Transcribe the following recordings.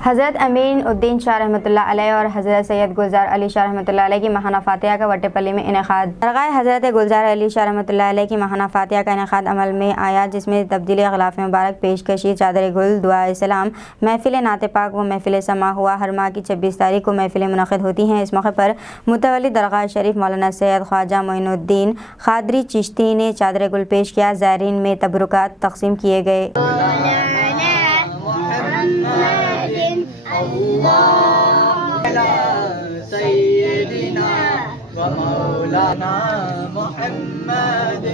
हज़रत अमीन उद्दीन शाह रहमतुल्लाह अलैह और हज़रत सैयद गुलजार अली शाह रहमतुल्लाह अलैह की महाना फातिहा का वट्टेपल्ली में इनेकाद। दरगाह हज़रत गुलजार अली शाह रहमतुल्लाह अलैह की महाना फातिहा का इनेकाद अमल में आया, जिसमें तब्दीली ग़िलाफ़ मुबारक, पेशकशी, चादर गुल, दुआ सलाम, महफिल नात पाक व महफिल समा हुआ। हर माह की 26 तारीख को महफिलें मुनक़िद होती हैं। इस मौके पर मुतवल्ली दरगाह शरीफ मौलाना सैयद ख्वाजा मोइनुद्दीन क़ादरी चिश्ती ने चादर गुल पेश किया। ज़ायरीन में तबरुकात तक़सीम किए गए। सय्यिदिना व मौलाना मुहम्मद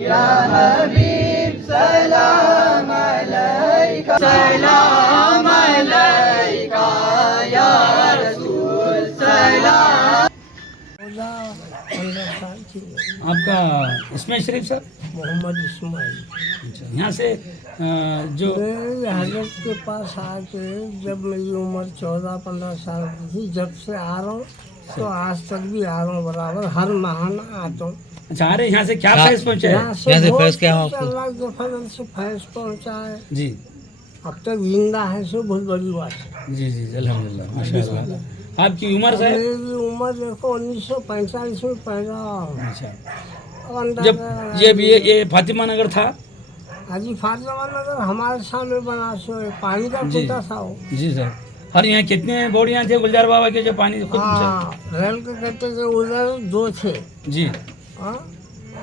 या हबीब सलाम अलैका सलाम अलैका या रसूल सलाम। आपका इस्माइल शरीफ सर? मोहम्मद इस्माइल। अच्छा, यहाँ से जो हजरत के पास आके जब मेरी उम्र 14-15 साल की थी, जब से आ रहा हूँ तो आज तक भी आ रहा हूँ बराबर, हर महीना आता हूँ। अच्छा, आ रहे यहाँ से क्या फैज़ पहुँचे? यहाँ से फैज़ क्या हो? अल्लाह के फजल से फैज़ पहुँचा है जी। अब तक जिंदा है, सो बहुत बड़ी बात है। जी जी अल्हम्दुलिल्लाह माशाअल्लाह। आपकी उम्र है? मेरी उम्र देखो 1945 में पैदा हुआ। अच्छा, जब ये फातिमा नगर था? हाजी फातिमा नगर हमारे सामने बना, सो पानी का कुत्ता था वो। जी सर। और यहाँ कितने बोड़ियाँ थे गुलजार बाबा के जो पानी खुद? हाँ, रेल के कट्टे के उधर 2 थे जी। हाँ,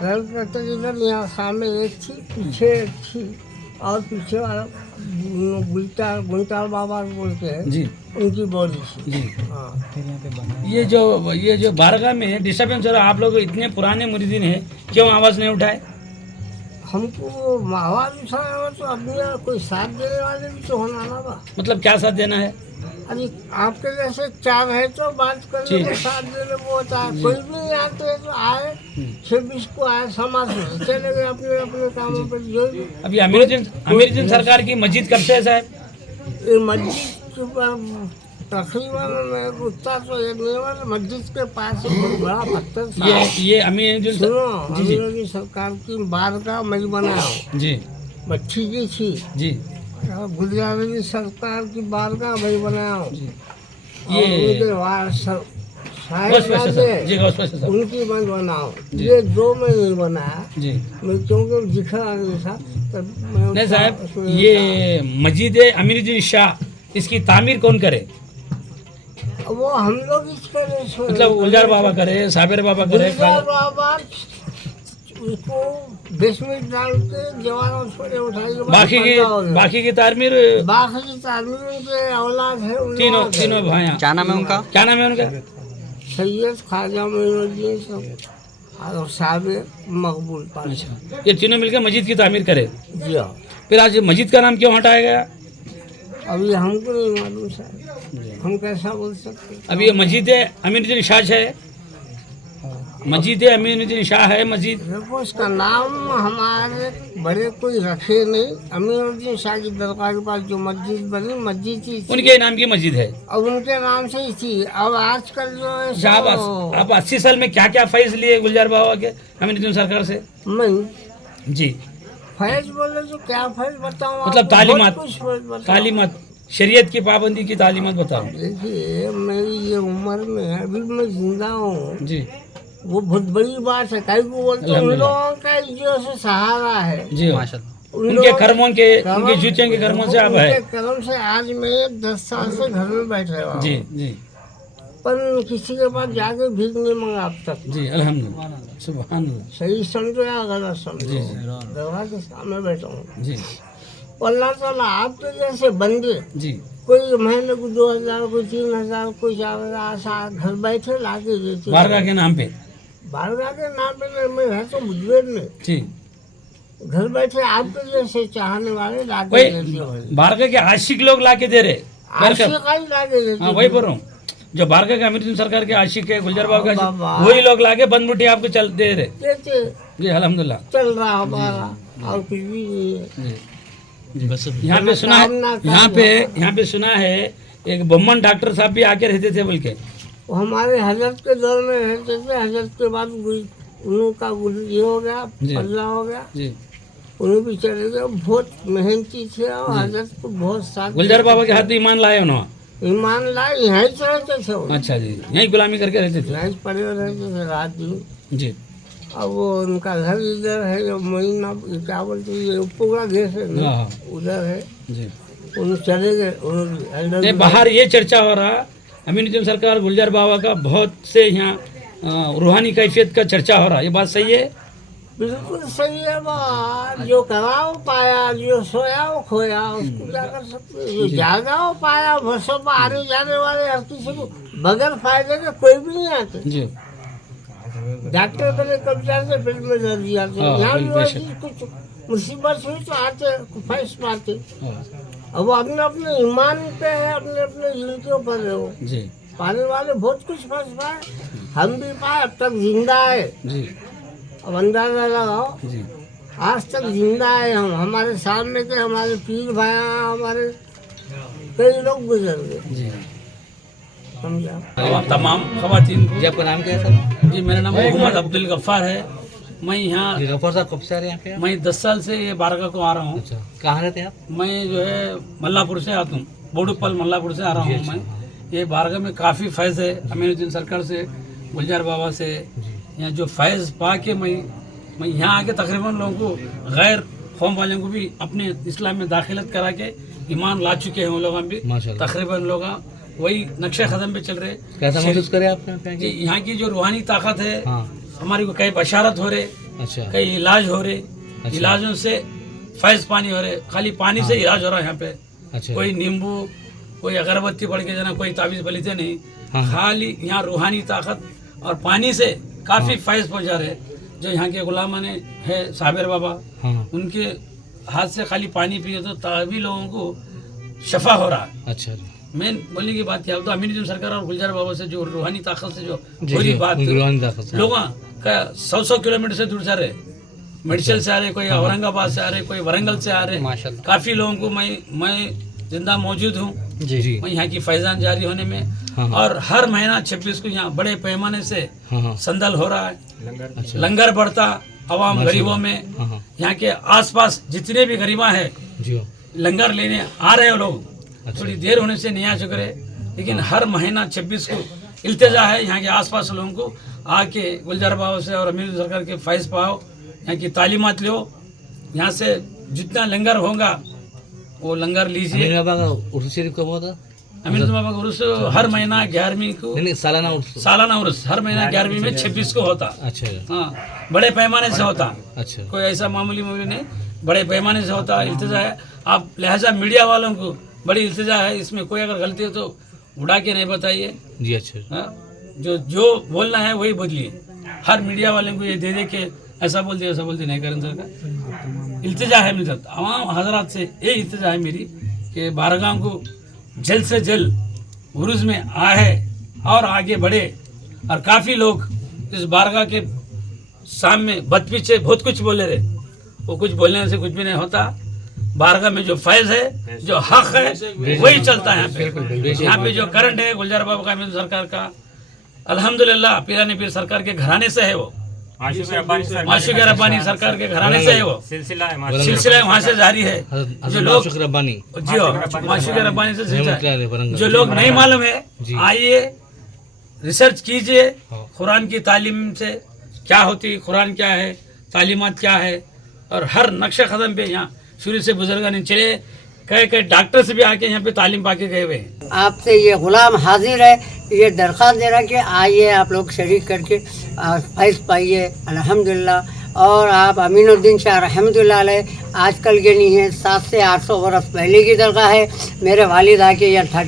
रेल के कट्टे के इधर, यहाँ सामने एक थी, पीछे एक थी, और पीछे वाला गुलजार बाबा बोलते हैं जी, उनकी बॉडी थी जी। हाँ, ये जो बारगाह में डिस्टर्बेंस हो रहा है, आप लोग इतने पुराने मुरीदीन हैं, क्यों आवाज़ नहीं उठाए? हमको आवाज उठाना तो अपने कोई साथ देने वाले भी तो होना ना बा। मतलब क्या साथ देना है? अरे आपके जैसे 4 है तो बात करने को साथ देने वो होता है। कोई भी नहीं आते तो आए 26 को आए, समाज में चले गए अपने अपने कामों पर। जो अभी अमीरुद्दीन सरकार की मस्जिद कब से है साहब? ये मस्जिद तकरीबन मैं उत्तर तो मस्जिद के पास बहुत बड़ा पत्थर था। ये अमीरुद्दीन सरकार की बारगाह मैं बनाया हूँ जी, मच्छी की थी जी। गुलजार अली सरकार की बारगाह मैं बनाया हूँ। ये उनकी मैं बनाऊँ, ये 2 में नहीं बनाया जी। मैं, क्योंकि दिखा नहीं था। नहीं साहब, ये मस्जिद अमीरुद्दीन शाह, इसकी तामीर कौन करे? वो हम लोग इसके मतलब गुलजार बाबा करे, साबिर बाबा करे? गुलजार बाबा उसको 10 मिनट डाल के जवानों छोड़े उठाई। बाकी की तामीर उनके औलाद है, तीनों भाई। क्या नाम है उनका? क्या नाम है उनका? सैयद ख्वाजा मोइनुद्दीन सब और साबिर मकबूल। अच्छा, ये तीनों मिलकर मस्जिद की तामीर करे। जी हाँ। फिर आज मस्जिद का नाम क्यों हटाया गया? अभी हमको नहीं मालूम सर, हम कैसा बोल सकते। अभी ये मस्जिद अमीरुद्दीन शाह है, मस्जिद अमीरुद्दीन शाह है मस्जिद। देखो इसका नाम हमारे बड़े कोई रखे नहीं। अमीरुद्दीन शाह की दरगाह के पास जो मस्जिद बनी, मस्जिद ही उनके नाम की मस्जिद है, अब उनके नाम से ही थी। अब आजकल जो है आप 80 साल में क्या क्या फैज लिए गुलजार बाबा के अमीरुद्दीन सरकार से? नहीं जी। फैज बोले तो क्या फैज बताऊँ? मतलब तालीमत शरीयत की पाबंदी की तालीमत बताओ। देखिए मेरी ये उम्र में अभी मैं जिंदा हूँ जी, वो बहुत बड़ी बात है। कई को बोलते उन लोगों का जो से सहारा है जी माशाल्लाह। उनके कर्मों के, उनके जूतियों के कर्मों से आप है। कर्म से आज मैं 10 साल से घर में बैठ रहा हूँ। जी जी। पर किसी के पास जाके भीख नहीं मांगा अब तक। जी अल्हम्दुलिल्लाह, सुभान अल्लाह। सही समझो या गलत समझो, जी दरगाह के सामने बैठा हूँ। जी। अल्लाह ताला आपके जैसे बंदे जी, कोई महीने को 2000, कोई 3000, कोई 4000 घर बैठे लाके देते। बारगाह के नाम पे? बारगाह के नाम पे मैं है तो मुजवेर में जी, घर बैठे आपके जैसे चाहने वाले लाके देते। बारगाह के आशिक लोग लाके दे रहे, लाके देते। हाँ वही बोल रहा हूँ, जो बारगाह के अमीरुद्दीन सरकार के आशिक है गुलजार बाबा का, वही लोग लाके बंद मुट्ठी आपको चल दे रहे जी। अल्हम्दुलिल्लाह चल रहा हमारा, और कुछ भी नहीं है। यहाँ पे सुना है, यहाँ पे सुना है एक बम्मन डॉक्टर साहब भी आके रहते थे बोल के। वो हमारे हजरत के दौर में रहते थे। हजरत के बाद उनका ये हो गया, पल्ला हो गया जी। उन्हें भी चले गए। बहुत मेहनती थे और हजरत को बहुत साथ गुलजार बाबा के हाथ में ईमान लाए उन्होंने। ईमान लाए, यहाँ से रहते थे वो, अच्छा जी, यहीं गुलामी करके रहते थे। यहाँ पड़े रहते थे रात दिन। जी अब वो उनका घर इधर है, जो महीना क्या बोलते हैं, ये पूरा देश है ना, हाँ उधर है। जी। उन्हें चले गए, नहीं, बाहर ये चर्चा हो रहा अमीनुद्दीन सरकार गुलजार बाबा का बहुत से यहाँ रूहानी कैफियत का चर्चा हो रहा, ये बात सही है? बिल्कुल सही है बात। जो करा वो पाया, जो सोया वो खोया, उसको क्या कर सकते हैं। जो जागा वो पाया। बसों पर आने जाने वाले हर किसी को बगैर फायदे के कोई भी नहीं आते। जी डॉक्टर बने कब जाते, फिल्म में जल्दी आते। हाँ, यहाँ भी बेशक। वैसी कुछ मुसीबत हुई तो आते, ख्वाहिश पाते। हाँ, अब वो अपने अपने ईमान पे है, अपने अपने दिल के ऊपर है। वो जी पाने वाले बहुत कुछ फंस पाए, हम भी पाए, अब तक जिंदा है। जी अब अंदाजा लगाओ, जी आज तक जिंदा है। हम हमारे सामने के हमारे पीर भाई, हमारे कई लोग गुजर गए, जी। समझा। अब तमाम खवातीन को। जी आपका नाम क्या है सर? जी मेरा नाम मोहम्मद अब्दुल गफ्फार है। मैं यहाँ जी गफर साहब कब से आ रहे हैं यहाँ पे आप? मैं 10 साल से ये बारगाह को आ रहा हूँ। अच्छा, कहाँ रहते हैं आप? मैं जो है मल्लापुर से आता हूँ, बोडुपल मल्लापुर से आ रहा हूँ मैं। ये बारगाह में काफ़ी फैज़ है अमीनुद्दीन सरकार से, गुलजार बाबा से। यहाँ जो फैज़ पा के मैं यहाँ आके तकरीबन लोगों को, गैर कौम वालों को भी अपने इस्लाम में दाखिलत करा के ईमान ला चुके हैं। वो लोग भी माशाल्लाह। तकरीबन लोग वही नक्शे कदम पे चल रहे। कैसा महसूस करें आप यहाँ पे जी आके? यहाँ की जो रूहानी ताकत है, हाँ, हमारी को कई बशारत हो रहे, अच्छा कई इलाज हो रहे, अच्छा। इलाजों से फैज पानी हो रहे, खाली पानी से इलाज हो रहा है यहाँ पे। अच्छा कोई नींबू, कोई अगरबत्ती पड़ के जाना, कोई ताबीज बलीते नहीं, हाँ। खाली यहाँ रूहानी ताकत और पानी से काफी फैज पहुंचा रहे। जो यहाँ के गुलामा ने है साबिर बाबा, हाँ, उनके हाथ से खाली पानी पिए तो तभी लोगों को शफा हो रहा है। अच्छा मेन बोलने की बात क्या, तो अमीनुद्दीन सरकार और गुलजार बाबा से जो रूहानी ताकत से जो जी पूरी जी बात, उनकी रूहानी ताकत से। लोग का 100 किलोमीटर से दूर से आ रहे, मेडिकल से आ रहे, कोई औरंगाबाद से आ रहे, कोई वरंगल से आ रहे। माशाल्लाह। काफी लोगों को मैं जिंदा मौजूद हूँ जी जी मैं यहाँ की फैजान जारी होने में। हाँ। और हर महीना 26 को यहाँ बड़े पैमाने से हाँ हाँ संदल हो रहा है, अच्छा लंगर बढ़ता आवाम माशाल्लाह। गरीबों में। हाँ हाँ यहाँ के आसपास जितने भी गरीबा है जी हो लंगर लेने आ रहे हैं लोग। अच्छा। थोड़ी देर होने से नहीं आ चुके रहे, लेकिन हर महीना 26 को इल्तिजा है यहाँ के आसपास लोगों को आके गुलजार बाबा से और अमीर सरकार के फैज पाओ, यहाँ की तालीमात लो। यहाँ से जितना लंगर होगा वो लंगर लीजिए। अमीर बाबा का उर्स शरीफ कब होता? अमीर बाबा का उर्स हर महीना 11वीं को, नहीं सालाना उर्स। सालाना उर्स हर महीना 11वीं में 26 को होता। अच्छा हाँ, बड़े पैमाने से होता, अच्छा कोई ऐसा मामूली नहीं, बड़े पैमाने से होता। इल्तिजा है आप, लिहाजा मीडिया वालों को बड़ी इल्तिजा है, इसमें कोई अगर गलती हो तो उड़ा के नहीं बताइए। जी अच्छा हाँ, जो बोलना है वही बोलिए। हर मीडिया वाले को ये दे दे के ऐसा बोल दिया, ऐसा बोल दिया नहीं करें सरकार। इल्तिजा है मेरे साथ, आवाम हजरात से ये इल्तिजा है मेरी कि बारगाह को जल्द से जल्द उरूज में आए और आगे बढ़े। और काफ़ी लोग इस बारगाह के सामने बद पीछे बहुत कुछ बोले रहे, वो कुछ बोलने से कुछ भी नहीं होता। बारगाह में जो फैज है, जो हक है, वही चलता है यहाँ पे। यहाँ पे जो करंट है गुलजार बाबा का, अमीर सरकार का, अल्हम्दुलिल्लाह पीरानी पीर सरकार के घराने से है वो, माशूक रब्बानी सरकार के घराने से है वो, सिलसिला वहाँ से जारी है। जो लोग माशूक रब्बानी जी हो, माशूक रब्बानी से सिलसिला है। रहमतुल्लाह वरंगल। जो लोग नहीं मालूम है जी। आइए रिसर्च कीजिए, हाँ। कुरान की तालीम से क्या होती है, कुरान क्या है, तालीमात क्या है। और हर नक्शे कदम पे यहाँ शुरू से बुजुर्गान चले, कई डॉक्टर से भी आके यहाँ पे तालीम पाके गए हुए हैं। आपसे ये गुलाम हाजिर है, ये दरख्वास्त दे रहा कि आइए आप लोग शरीक करके फैज़ पाइए अल्हम्दुलिल्लाह। और आप अमीनुद्दीन शाह रहमतुल्लाह अलैह आजकल के नहीं है, 700 से 800 बरस पहले की दरगाह है। मेरे वालिद आके यहाँ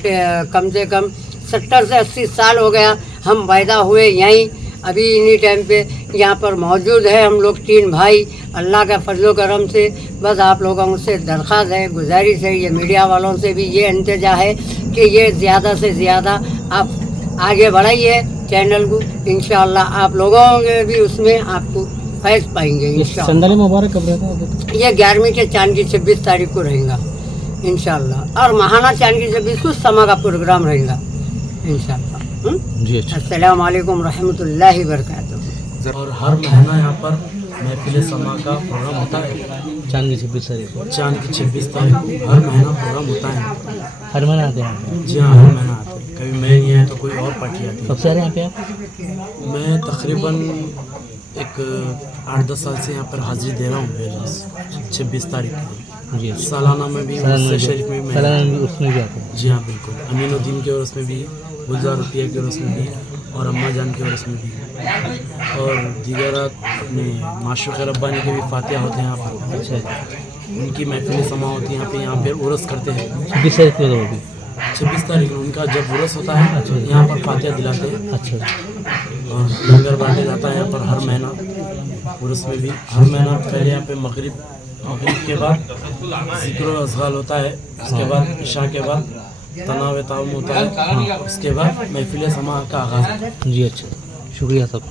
कम से कम 70 से 80 साल हो गया, हम पैदा हुए यहीं, अभी इन्हीं टाइम पे यहाँ पर मौजूद है। हम लोग 3 भाई, अल्लाह का फजलो करम से। बस आप लोगों से दरख्वास्त है, गुजारिश है, ये मीडिया वालों से भी ये इंतजा है कि ये ज़्यादा से ज़्यादा आप आगे बढ़ाइए चैनल को। इंशाअल्लाह आप लोगों के भी उसमें आपको फैज़ पाएंगे इंशाअल्लाह। मुबारक कब रहता है? ये 11वीं के चांद की 26 तारीख को रहेगा इंशाअल्लाह। और महाना चांद की 26 को समा का प्रोग्राम रहेगा इंशाअल्लाह। जी अच्छा अस्सलाम वालेकुम रहमतुल्लाहि व बरकातुहू। और हर महीना यहाँ पर महफिल समा का प्रोग्राम होता है। चांद की 26 तारीख को चांद की 26 तारीख को हर महीना प्रोग्राम होता है। हर महीने आते हैं यहाँ जी हाँ, हर महीना आते हैं। कभी मैं नहीं आया तो कोई और पार्टी आती पे? है। कब से आ रहे हैं यहाँ पे आप? मैं तकरीबन एक 8-10 साल से यहाँ पर हाजिरी दे रहा हूँ बेरोज़ 26 तारीख को। जी सालाना में भी सालाना उर्स शरीफ में भी मैं, सालाना में भी उसमें भी आते हैं। जी हाँ बिल्कुल, अमीनुद्दीन के उर्स में भी, गुलजार रुपया के उर्स में भी और अम्मा जान के उर्स में भी, और दीगरात में माशूक़ रब्बानी के भी फातिहा होते हैं यहाँ पर। अच्छा, उनकी महफिल समा होती है यहाँ पे उर्स करते हैं। 26 तारीख को तो होगी। 26 तारीख को उनका जब उर्स होता है यहाँ पर फातिहा दिलाते हैं अच्छा, और लंगर बांटे जाता है यहाँ पर हर महीना। उर्स में भी हर महीना पहले यहाँ पे मगरिब के बाद ज़िक्र अज़गाल होता है, उसके बाद इशा के बाद तनाव ताउम होता है, उसके बाद महफिल समा का आगाज़। जी अच्छा, शुक्रिया सब।